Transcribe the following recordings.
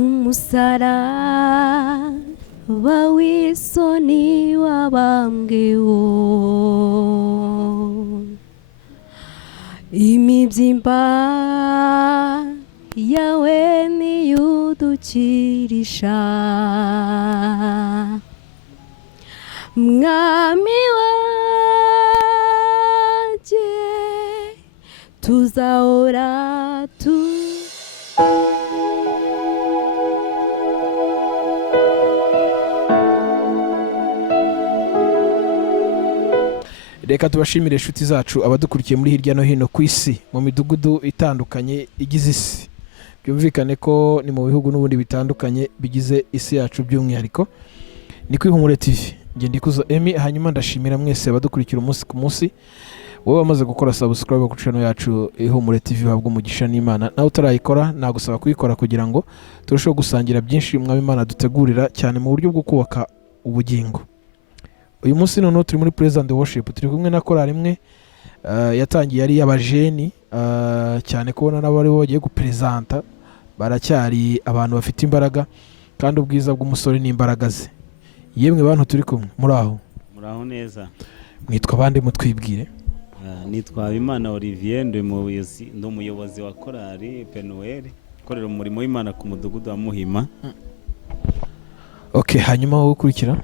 umusaraba w'isoni wabambweho, imibyimba yawe niyudukirisha, mwami wanjye tuzahora Reka tubashimire inshuti zacu abadukurikiye muri hirya no hino ku isi mu midugudu itandukanye igize isi. Byumvikane ko ni mu bihugu n'ubundi bitandukanye bigize isi yacu by'umwihariko. Ni ku IHUMURE TV. Nge ndikuzo Emi, hanyuma ndashimira mwese abadukurikira umunsi ku munsi. Wowe wamaze gukora subscribe ku channel yacu IHUMURE TV habwo umugisha n'Imana. Nawe utarayikora nagusaba kuyikora kugira ngo turusheho gusangira byinshi mwami Imana dutegurira cyane mu buryo bwo kubaka ubugingo. Uyu munsi noneho turi muri praise and worship, turi kumwe na korali imwe yatangiye ari y'abajeni cyane kubona nabo ari bo bagiye gupresenta, baracyari abantu bafite imbaraga kandi ubwiza bw'umusore n'imbaraga ze. Yemwe bantu turi kumwe muraho neza. Mwitwa bande mutwibwire? Nitwa Impano Olivier, ndi umuyobozi wa Korali Penuel, korera umurimo w'Imana ku mudugudu wa Muhima. Okay, hanyuma wowe ukurikira?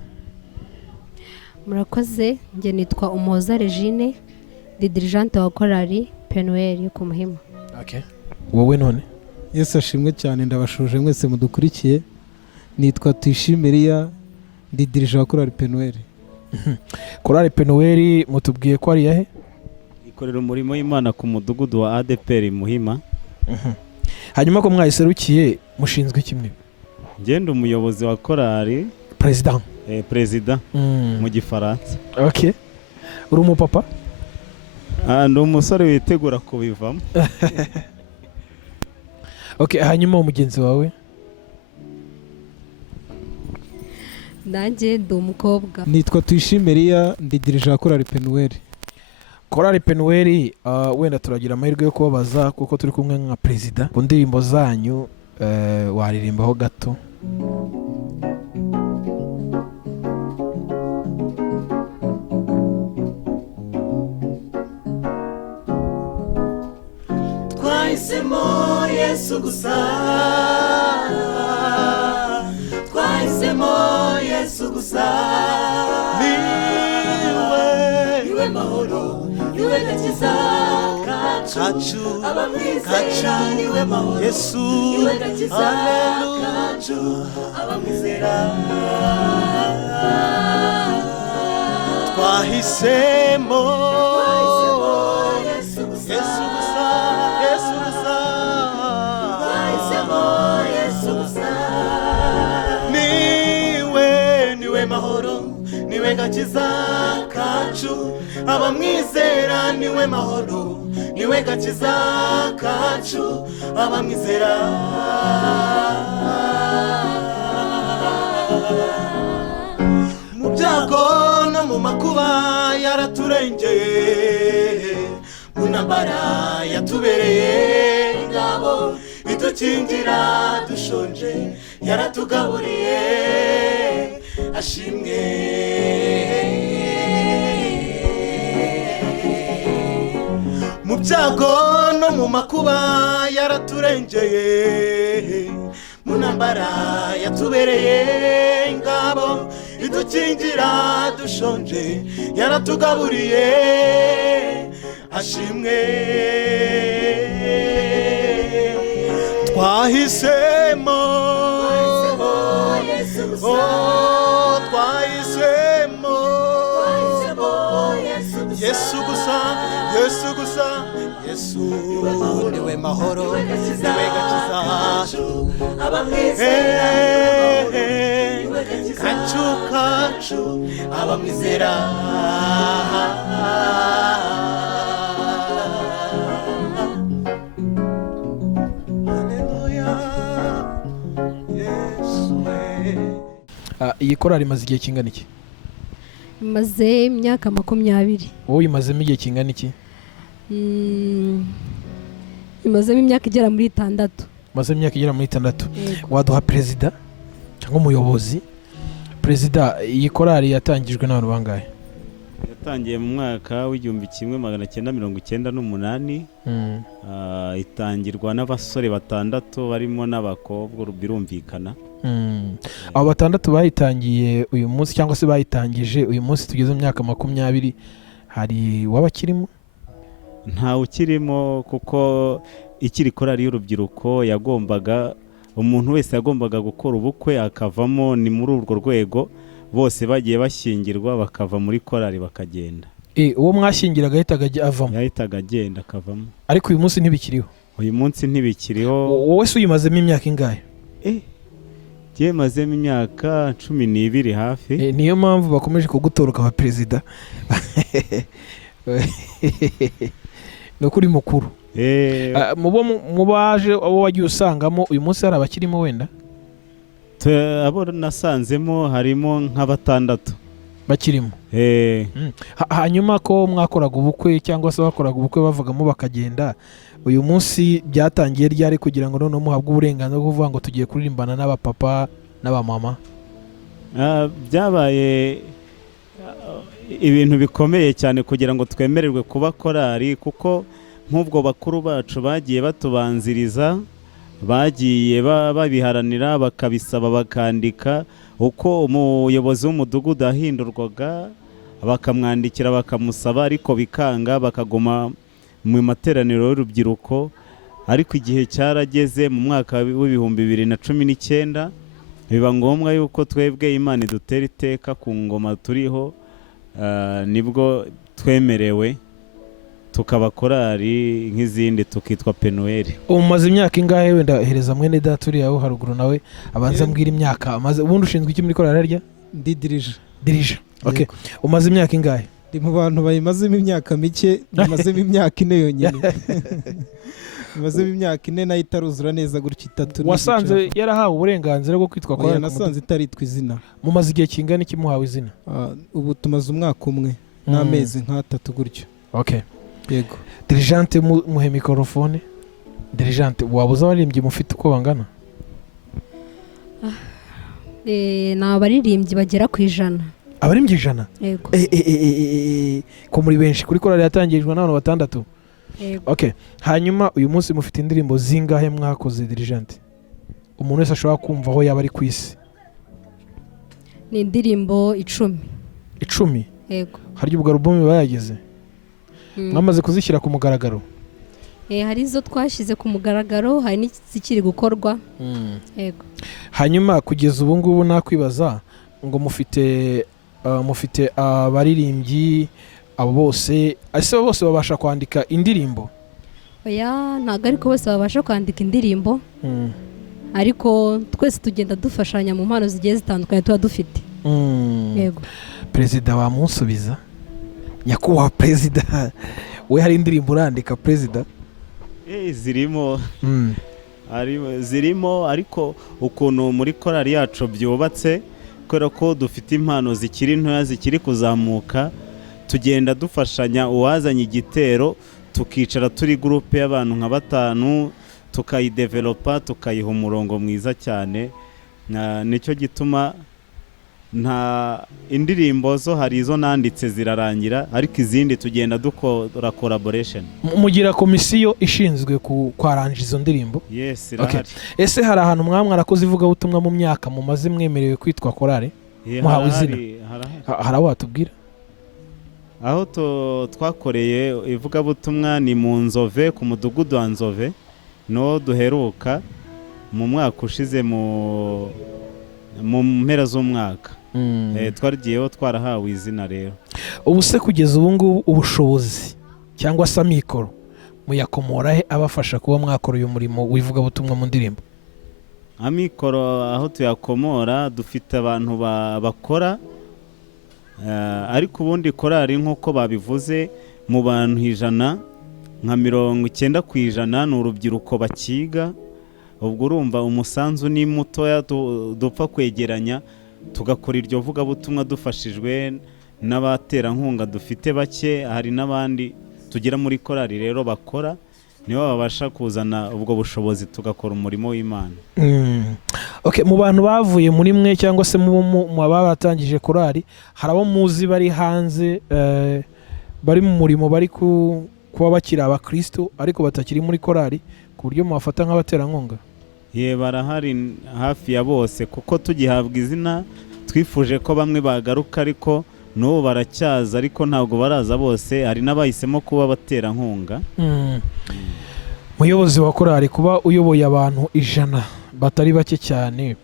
Murakoze, nge nitwa Umuhoza Regine, ndi dirigente wa Korali Penuel yo ku Muhima. Okay. Wowe none? Yesu ashimwe cyane, ndabashuje mwese mudukurikiye. Nitwa Twishimiriya, ndi dirigente wa Korali Penuel. Korali Penuel mutubwiye ko ari yahe? Ikorera umurimo w'Imana ku mudugudu wa ADPR Muhima. Hanyuma ko mwayiserukiye mushinzwe kimwe? Ngende umuyobozi wa Korali, president. President mu gifaransa. Okay. Uri umupapa? Ndi umusore witegura kubivamo. Okay, hanyuma umugenzi wawe? Nanjye ndi umukobwa. Nitwa Twishimiriya, ndi dirigente wa Korali Penuel. Korali Penuel, wenda turagira amahirwe yo kubabaza kuko turi kumwe nka president. Ku ndirimbo zanyu waririmbaho gato. Twahisemo Yesu gusa, twahisemo Yesu gusa, niwe mahoro, niwe gakiza kacu, abamwizera niwe mahoro, Yesu niwe gakiza kacu, abamwizera. Twahisemo Yesu gusa, Yesu gusa, twahisemo Yesu gusa, niwe mahoro, niwe gakiza kacu, abamwizera niwe mahoro, niwe gakiza kacu, abamwizera. Mu byago no mu makuba yaraturengeye, mu ntambara yatubereye ingabo, idukingira dushonje yaratugaburiye, ashimwe. Mu byago no mu makuba yaraturengeye, mu ntambara yatubereye ingabo, idukingira dushonje yaratugaburiye, ashimwe. Twahisemo Yesu gusa, twahisemo Yesu gusa, Yesu gusa, Yesu niwe mahoro, niwe gakiza kacu, abamwizera. Iyi korali imaze igihe kingana iki? Imaze imyaka 20. Wowe imazemo igihe kingana iki? Imazemo imyaka igera muri 6. maze imyaka igera muri 6. Yego. Waduha perezida cyangwa umuyobozi? Perezida, iyi korali yatangijwe n'abantu bangahe? yatangiye mu mwaka w'1998. Itangirwa n'abasore 6 barimo n'abakobwa birumvikana. Abo 6 bayitangiye uyu munsi cyangwa se bayitangije uyu munsi tugeze mu myaka 20, hari wabakirimo? Ntawe ukirimo kuko ikiri korali y'urubyiruko umuntu wese yagombaga gukora ubukwe akavamo. Ni muri urwo rwego bose bagiye bashyingirwa bakava muri korali bakagenda. Uwo mwashyingiraga yahitaga agenda akavamo. Ariko uyu munsi ntibikiriho? Uyu munsi ntibikiriho. Wowe se uyimazemo imyaka ingahe? Giye mazemo imyaka 12 hafi. Niyo mpamvu bakomeje kugutoroka aba perezida. Nokuri mukuru. Mubaje abo wagiye usangamo uyu munsi hari abakirimo wenda? Abo nasanzemo harimo nk'6 bakirimo. Hanyuma ko mwakoraga ubukwe cyangwa se bakoraga ubukwe bavugamo bakagenda, uyu munsi byatangiye ryari kugira ngo none muhabwe uburenganzira bwo kuvuga ngo tugiye kuririmbana n'abapapa n'abamama? Byabaye ibintu bikomeye cyane kugira ngo twemererwe kuba korali, kuko nk'ubwo bakuru bacu bagiye batubanziriza, bagiye babiharanira bakabisaba bakandika. Uko umuyobozi w'umudugudu ahindurwaga bakamwandikira bakamusaba, ariko bikanga, bakaguma mu materaniro y'urubyiruko. Ariko igihe cyarageze mu mwaka w'2019 biba ngombwa yuko twebwe Imana idutera iteka ku ngoma turiho, nibwo twemerewe tukaba korali nk'izindi tukitwa Penuel. Umaze imyaka ingahe wenda hereza mwene data uri aho haruguru nawe abanza mbwira imyaka amaze? Ubundi ushinzwe iki muri korali harya? Ndi dirija. Okay. Umaze imyaka ingahe? Ndi mu bantu bayimazemo imyaka mike, namazemo imyaka 4 yonyine. Mazemo imyaka 4 nayo itaruzura neza gutya 3. Wasanze yarahawe uburenganzira bwo kwitwa korali? Nasanze itaritwa izina. Mumaze igihe kingana iki muhawe izina? Ubu tumaze umwaka umwe n'amezi nk'3 gutyo. Okay. Yego. Dirijante muhe mikrofone. Dirijante, wabuza abaririmbyi mufite uko bangana? Na abaririmbyi bagera ku 100. Abaririmbyi 100? Yego. Ko muri benshi kuri korali yatangijwe n'abantu 6. Yego. Okay. Hanyuma uyu munsi mufite indirimbo zingahe mwakoze Dirijante? Umuntu wese ashobora kumva aho yaba ari ku isi. Ni indirimbo 10. 10? Yego. Harya ubwo album bayageze? Mwamaze kuzishyira ku mugaragaro? Hari izo twashyize ku mugaragaro, hari n'izikiri gukorwa. Yego. Hanyuma kugeza ubu ngubu nakwibaza ngo mufite abaririmbyi abo bose, ese bose babasha kwandika indirimbo? Oya, ntabwo ariko bose babasha kwandika indirimbo. Ariko twese tugenda dufashanya mu mpano zigiye zitandukanye tuba dufite. Yego. Perezida wamusubiza? Nyakubahwa perezida, we hari indirimbo urandika perezida? Zirimo ariko ukuntu muri korali yacu byubatse, kubera ko dufite impano zikiri ntoya zikiri kuzamuka, tugenda dufashanya. Uwazanye igitero tukicara turi groupe y'abantu nka 5 tukayidevelopa, tukayiha umurongo mwiza cyane. Nicyo gituma nta indirimbo zo hari izo nanditse zirarangira, ariko izindi tugenda dukora collaboration. Mugira komisiyo ishinzwe kwaranja izo ndirimbo? Yes, irahari. Ese hari ahantu mwarakoze ivuga ubutumwa mu myaka mumaze mwemerewe kwitwa korali muhawe izina? Hari aho watubwira? Aho twakoreye ivugabutumwa ni mu Nzove, ku mudugudu wa Nzove, no duheruka mu mwaka ushize mu mpera z'umwaka. Twarigiyeho twarahawe izina rero. Ubu se kugeza ubu ngubu ubushobozi cyangwa se amikoro muyakomora he abafasha kuba mwakora uyu murimo w'ivugabutumwa mu ndirimbo? Amikoro aho tuyakomora, dufite abantu bakora, ariko ubundi korali nk'uko babivuze mu bantu 100 nka 90% ni urubyiruko bakiga. Ubwo urumva umusanzu ni mutoya dupfa kwegeranya tugakora iryo vugabutumwa dufashijwe n'abaterankunga dufite bake. Hari n'abandi tugira muri korali rero bakora, nibo babasha kuzana ubwo bushobozi tugakora umurimo w'Imana. Okay, mu bantu bavuye muri mwe cyangwa se mu batangije korali, hari abo muzi bari hanze bari mu murimo, bari kuba bakiri abakristo ariko batakiri muri korali, ku buryo mubafata nk'abaterankunga? Barahari hafi ya bose, kuko tugihabwa izina twifuje ko bamwe bagaruka, ariko n'ubu baracyaza, ariko ntabwo baraza bose. Hari n'abahisemo kuba baterankunga. Muyobozi wa korali, kuba uyoboye abantu 100 batari bake cyane,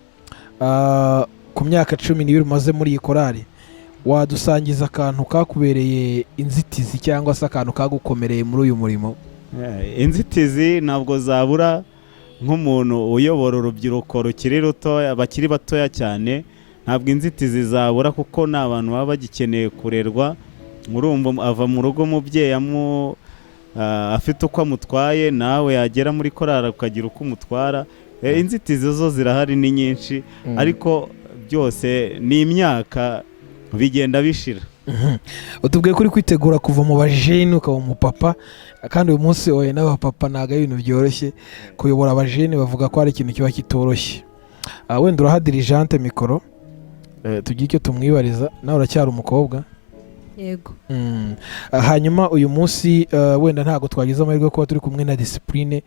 ku myaka 12 umaze muri iyi korali, wadusangiza akantu kakubereye inzitizi cyangwa se akantu kagukomereye muri uyu murimo? Inzitizi ntabwo zabura nk'umuntu uyobora urubyiruko rukiri rutoya, bakiri batoya cyane. Ntabwo inzitizi zabura, kuko ni abantu baba bagikeneye kurerwa. Urumva ava mu rugo umubyeyi afite uko amutwaye, nawe yagera muri korali ukagira uko umutwara. Inzitizi zo zirahari, ni nyinshi, ariko byose ni imyaka bigenda bishira. Utubwiye kuri kwitegura kuva mu bajene ukaba umupapa, kandi uyu munsi wowe n'abapapa ntabwo ari ibintu byoroshye. Kuyobora abajene bavuga ko ari ikintu kiba kitoroshye. Wenda uraha dirijante mikoro, tugiye icyo tumwibariza. Nawe uracyari umukobwa? Yego. Hanyuma uyu munsi wenda ntabwo twagize amahirwe yo kuba turi kumwe na disipurine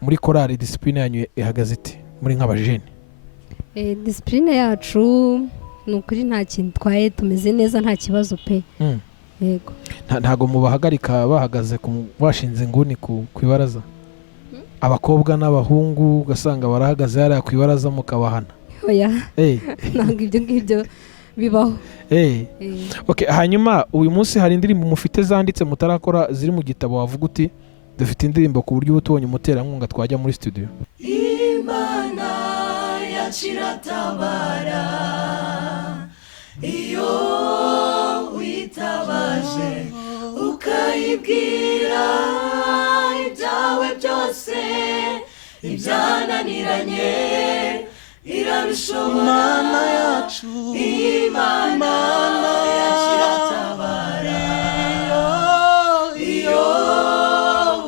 muri korali. Disipurine yanyu ihagaze ite muri nk'abajene? Disipurine yacu ni ukuri nta kintu twaye, tumeze neza, nta kibazo pe. Yego. Ntago mubahagarika bahagaze bashinze inguni ku ibaraza? Abakobwa n'abahungu ugasanga barahagaze hariya ku ibaraza mukabahana? Oya, ntabwo ibyo ngibyo bibaho. Okay, hanyuma uyu munsi hari indirimbo mufite zanditse mutarakora ziri mu gitabo, wavuga uti dufite indirimbo ku buryo ubutubonye umuterankunga twajya muri studio? Imana yakiratabara iyo witabaje ukayibwira ibyawe byose ibyananiranye, irabishobora. Imana yacu, Imana yakiratabara iyo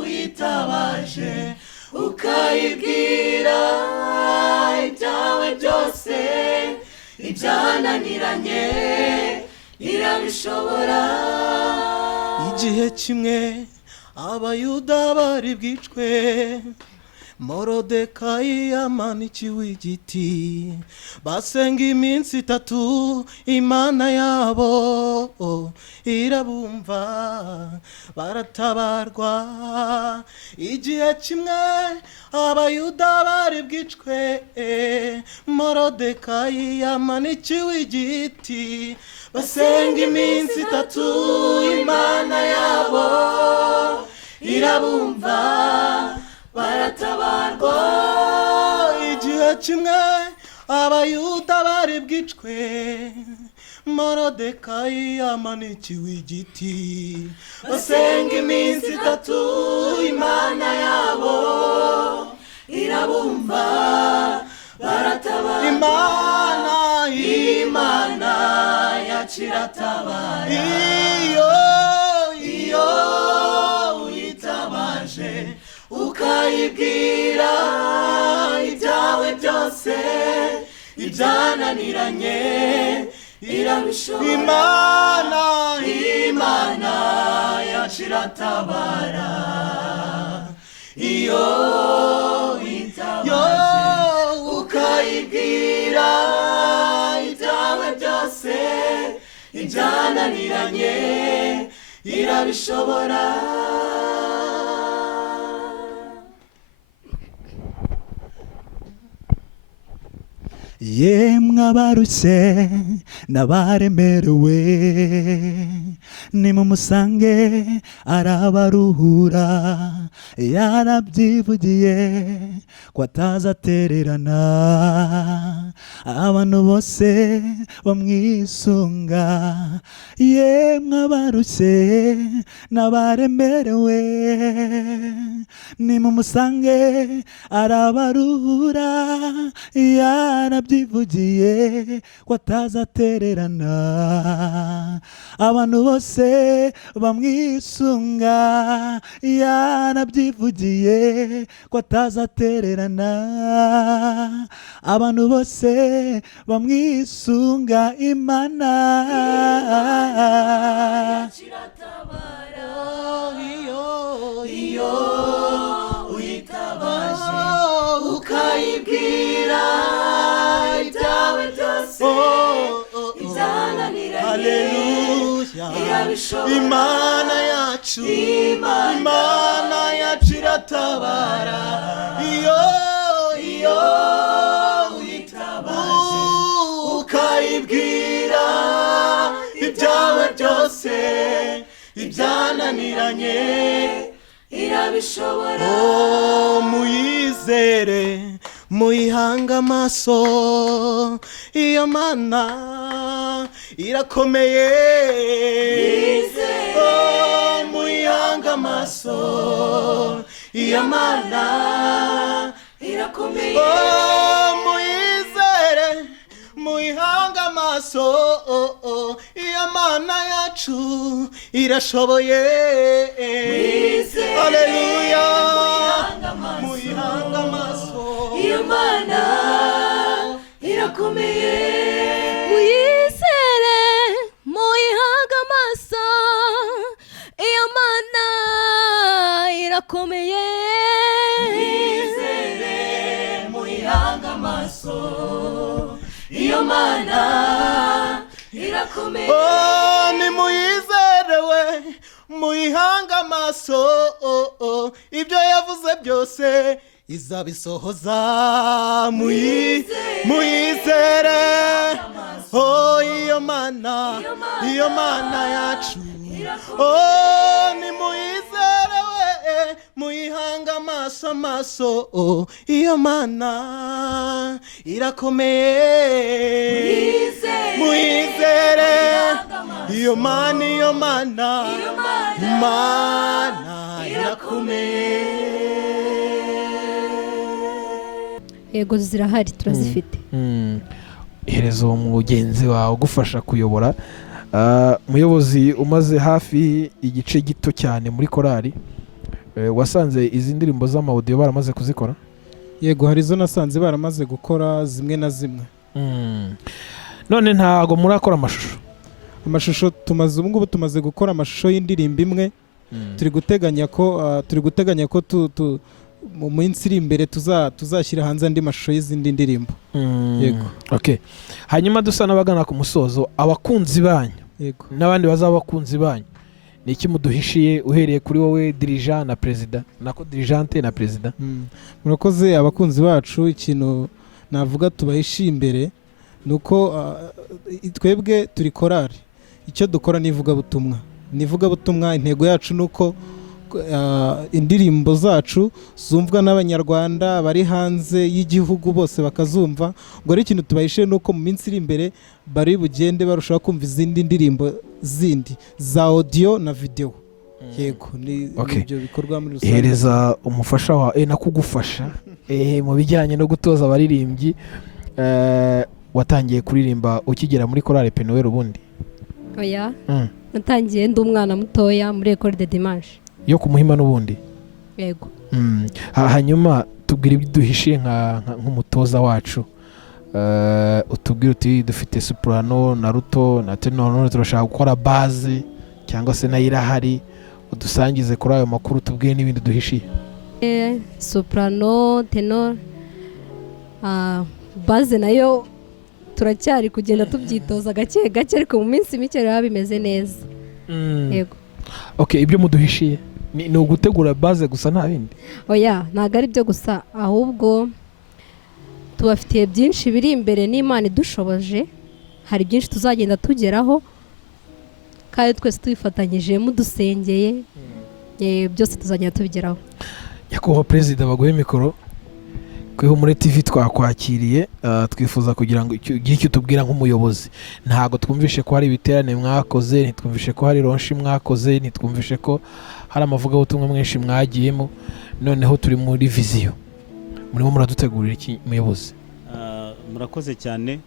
witabaje ukayibwira ibyawe byose ibyananiranye, irabishobora. Igihe kimwe abayuda bari bwicwe, Morodekayi yamanikiwe igiti, basenga iminsi 3, Imana yabo irabumva, baratabarwa. Igihe kimwe abayuda bari bwicwe, Morodekayi yamanikiwe igiti, basenga iminsi 3, Imana yabo irabumva, baratabarwa. Igihe kimwe abayuda bari bwicwe, Morodekayi yamanikiwe igiti, basenga iminsi 3, Imana yabo irabumva, baratabarwa. Imana yakiratabara iyo uyitabaje ukayibwira ibyawe byose ibyananiranye, irabishobora. Imana yakiratabara iyo uyitabaje ukayibwira ibyawe byose ibyananiranye, irabishobora. Yemwe abarutse n'abaremerewe, nimumusange arabaruhura, yarabyivugiye ko atazatererana abantu bose bamwisunga, yemwe abarushye n'abaremerewe, nimumusange arabaruhura, yarabyivugiye ko atazatererana. Abantu bose bamwisunga, yarabyivugiye ko atazatererana. Abantu bose bamwisunga, Imana iyo uyitabaje ukayibwira ibyawe byose ibyananiranye irabishobora. Imana yacu iratabara iyo uyitabaje ukayibwira ibyawe byose ibyananiranye irabishobora. Muyizere muyihanga amaso, iyo Mana irakomeye. Muyihanga amaso, iyo Mana irakomeye. Muyizere muyihanga amaso, iyo Mana yacu irashoboye. Haleluya, muyihanga amaso, iyo Mana irakomeye. Muyizere muyihanga amaso, iyo Mana irakomeye. Muyizere muyihanga amaso, iyo Mana irakomeye. Nimuyizere we muyihanga amaso, ibyo yavuze byose izabisohoza. Muyizere iyo Mana yacu. Nimuyizere we muyihanga amaso, iyo Mana irakomeye. Muyizere iyo Mana irakomeye. Yego zirahari, turazifite. Iherezo mugenzi wawe ugufasha kuyobora. Muyobozi umaze hafi igice gito cyane muri korali, wasanze izi ndirimbo z'amaudio baramaze kuzikora? Yego, hari izo nasanze baramaze gukora zimwe na zimwe. None ntago murakora amashusho tumaze ubu ngubu tumaze gukora amashusho y'indirimbo imwe. Turi guteganya ko mu minsi iri imbere tuzashyira hanze andi mashusho y'izindi ndirimbo. Yego. Okay. Hanyuma dusa n'abagana ku musozo, abakunzi banyu n'abandi bazaba abakunzi banyu, ni iki muduhishiye uhereye kuri wowe dirigent na president, nako dirigente na president? Murakoze abakunzi bacu, ikintu navuga tubahishiye imbere nuko twebwe turi korali, icyo dukora ni ivugabutumwa. Intego yacu nuko indirimbo zacu zumvwa n'abanyarwanda bari hanze y'igihugu bose bakazumva. Ngo ari ikintu tubahishiye nuko mu minsi iri imbere bari bugende barushaho kumva izindi ndirimbo zindi za audio na video. Yego, ni ibyo bikorwa muri rusange. Ihereza umufasha wa nakugufasha mu bijyanye no gutoza abaririmbyi. Watangiye kuririmba ukigera muri korali Penuel ubundi? Oya, natangiye ndi umwana mutoya muri école de dimanche yo kumuhima n'ubundi. Yego. Hanyuma tubwire ibyo duhishiye nk'umutoza wacu. Utubwire uti dufite soprano na ruto na tenor, turashaka gukora base cyangwa se nayo irahari, udusangize kuri ayo makuru, tubwire n'ibindi duhishiye. Soprano, tenor, base nayo turacyari kugenda tubyitoza gake gake, ariko mu minsi mike rero bimeze neza. Yego. Okay, ibyo muduhishiye ni ugutegura base gusa nta bindi? Oya, ntago ari byo gusa, ahubwo tubafitiye byinshi biri imbere n'Imana idushoboje. Hari byinshi tuzagenda tugeraho kandi twese tubifatanyije mudusengeye, byose tuzagenda tubigeraho. Nyakubahwa Perezida, baguhe mikoro. ku IHUMURE TV twakwakiriye, twifuza kugira ngo ugire icyo tubwira nk'umuyobozi. Ntabwo twumvishe ko hari ibiterane mwakoze, ntitwumvishe ko hari ronshi mwakoze, ntitwumvishe ko hari amavugabutumwa mwinshi mwagiyemo, noneho turi muri viziyo. Murimo muradutegurira iki muyobozi? Murakoze cyane,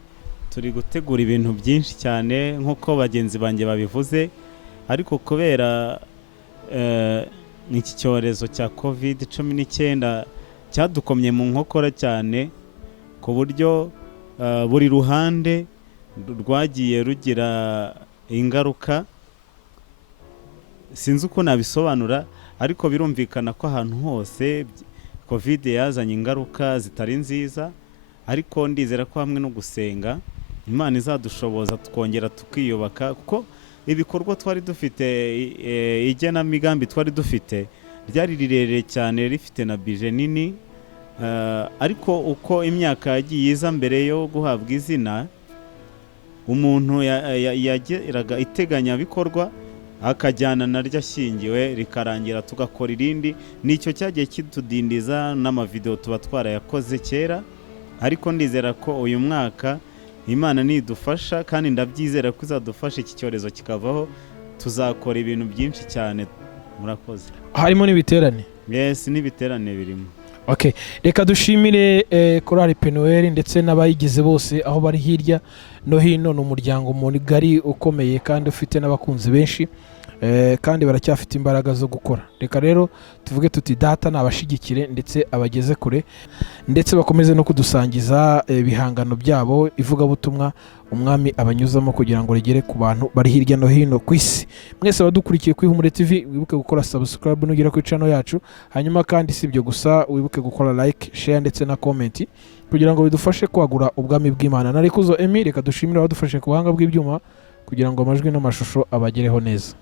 turi gutegura ibintu byinshi cyane nk'uko bagenzi banjye babivuze, ariko kubera n'iki cyorezo cya COVID-19 cyadukomye mu nkokora cyane, ku buryo buri ruhande rwagiye rugira ingaruka. Sinzi uko nabisobanura, ariko birumvikana ko ahantu hose COVID yazanye ingaruka zitari nziza, ariko ndizera ko hamwe no gusenga Imana izadushoboza tukongera tukiyubaka, kuko ibikorwa twari dufite, igenamigambi twari dufite ryari rirerire cyane, rifite na bije nini, ariko uko imyaka yagiye iza mbere yo guhabwa izina, umuntu yageraga iteganyabikorwa akajyana naryo ashyingiwe rikarangira tugakora irindi. Nicyo cyagiye kitudindiza, n'amavideo tuba twarayakoze kera, ariko ndizera ko uyu mwaka Imana nidufasha, kandi ndabyizera ko izadufasha iki cyorezo kikavaho, tuzakora ibintu byinshi cyane. Murakoze. Harimo n'ibiterane? Yes, n'ibiterane birimo. Okay, reka dushimire Korali Penuel ndetse n'abayigize bose aho bari hirya no hino. N'umuryango mugari ukomeye kandi ufite n'abakunzi benshi, kandi baracyafite imbaraga zo gukora. Reka rero tuvuge tuti data nabashigikire ndetse abageze kure, ndetse bakomeze no kudusangiza ibihangano byabo, ivugabutumwa umwami abanyuzamo kugira ngo rigere ku bantu bari hirya no hino ku isi. Mwese abadukurikiye ku IHUMURE TV, wibuke gukora subscribe nugera ku channel yacu, hanyuma kandi si ibyo gusa, wibuke gukora like, share ndetse na comment kugira ngo bidufashe kwagura ubwami bw'Imana. Narikuzo Emi, reka dushimire abadufashe ku buhanga bw'ibyuma kugira ngo amajwi n'amashusho abagereho neza.